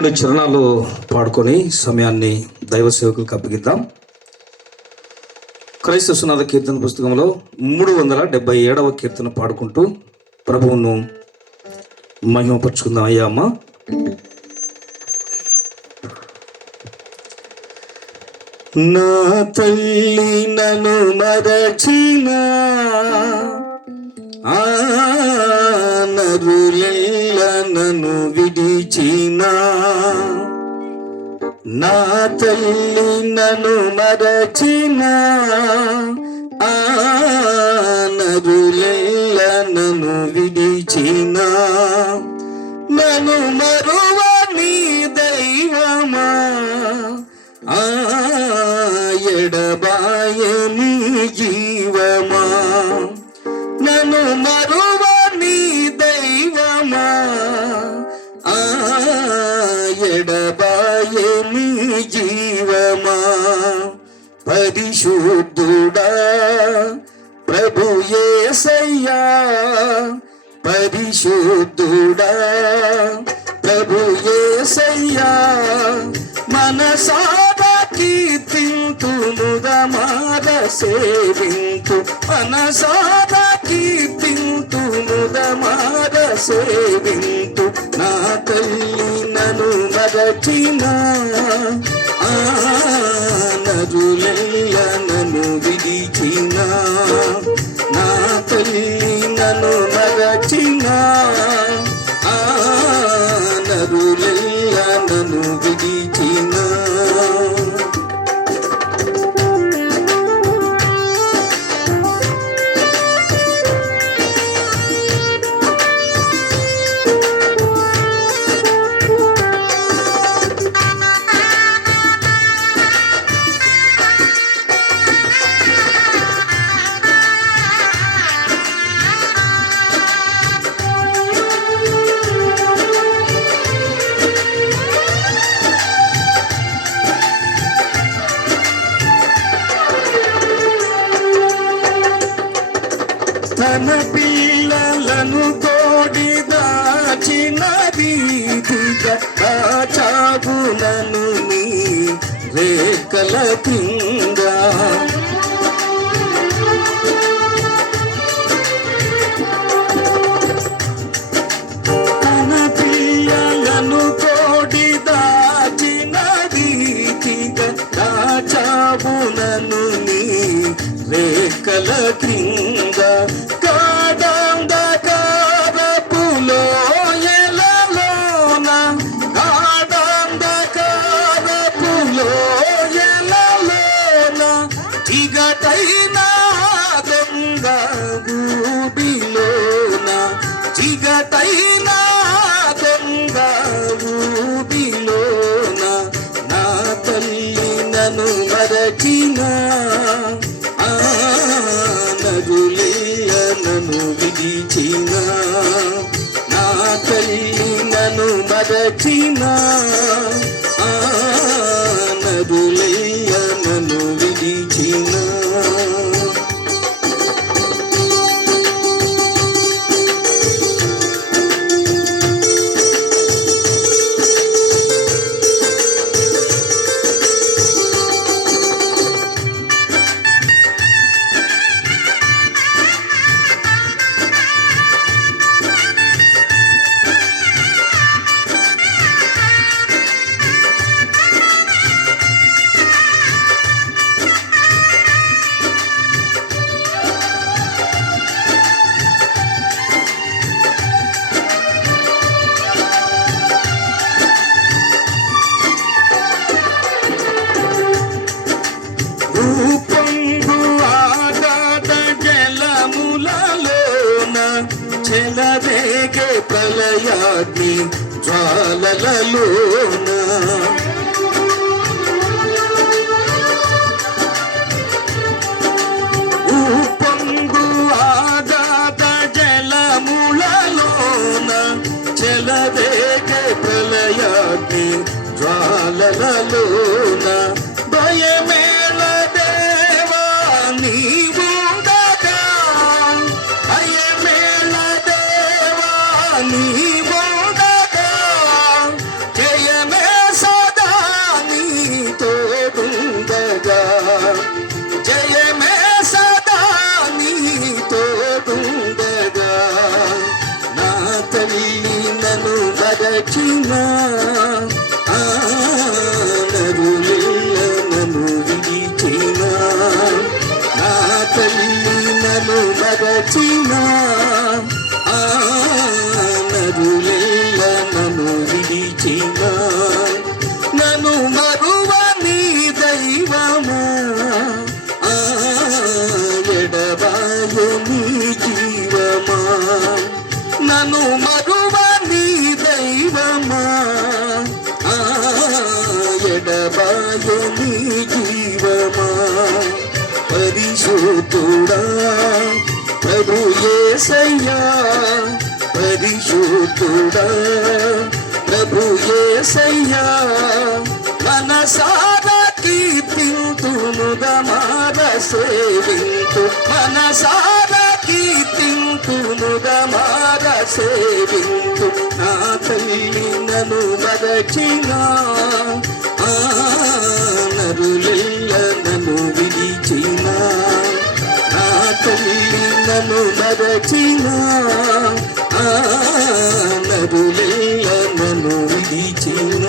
కొన్ని చరణాలు పాడుకొని సమయాన్ని దైవ సేవకులకు అప్పగిద్దాం. క్రైస్తవ సునాద కీర్తన పుస్తకంలో మూడు వందల డెబ్బై ఏడవ కీర్తన పాడుకుంటూ ప్రభువును మహిమపరుచుకుందాం. అయ్యా అమ్మ. నా తల్లి నన్ను మరచినా ఆ నరులెల్ల నన్ను విడిచిన నా తల్లి నన్ను మరచిన ఆ నరులెల్ల నన్ను విడిచిన నన్ను మరువని దైవమా ఆ ఎడబాయని జీవమా? పరిశుద్ధుడా ప్రభు ఏసయ్యా పరిశుద్ధుడా ప్రభు యేసయ్యా మనసారా కీర్తింతును ముదమార సేవింతు మనసారా కీర్తింతును ముదమార సేవింతు నా తల్లి మరచిన నరులెల్ల నన్ను విడిచిన నా తల్లి నన్ను మరచిన మన పిల్లలను తోడి దాచిన రీతిగా చాపులను నీ రేఖల కింద మరచిన ఆ నన్ను విడిచిన నా తల్లి నన్ను మరచిన జ్వాలలలోన. రూపంబు ఆగాధ జలములలోన చెలరేగే ప్రళయాగ్ని జ్వాలలలోన. భయమే తల్లి నన్ను బరచిన నరు నన్ను విడిచిన. నా తల్లి నన్ను బరచిన నరు నన్ను విడిచినా. నన్ను మరువ నీ దైవమా? ఆ నీ జీవమా? పరిశుద్ధుడా ప్రభు ఏసయ్యా పరిశుద్ధుడా ప్రభు ఏసయ్యా యేసయ్యా మనసారా కీర్తింతునుగమార సేవింతు మనసారా కీర్తింతునుగమార సేవింతు నా తల్లి నను మరచిన నరులెల్ల నన్ను విరిచిన నా తల్లి నన్ను మరచిన నరులెల్ల నన్ను విరిచిన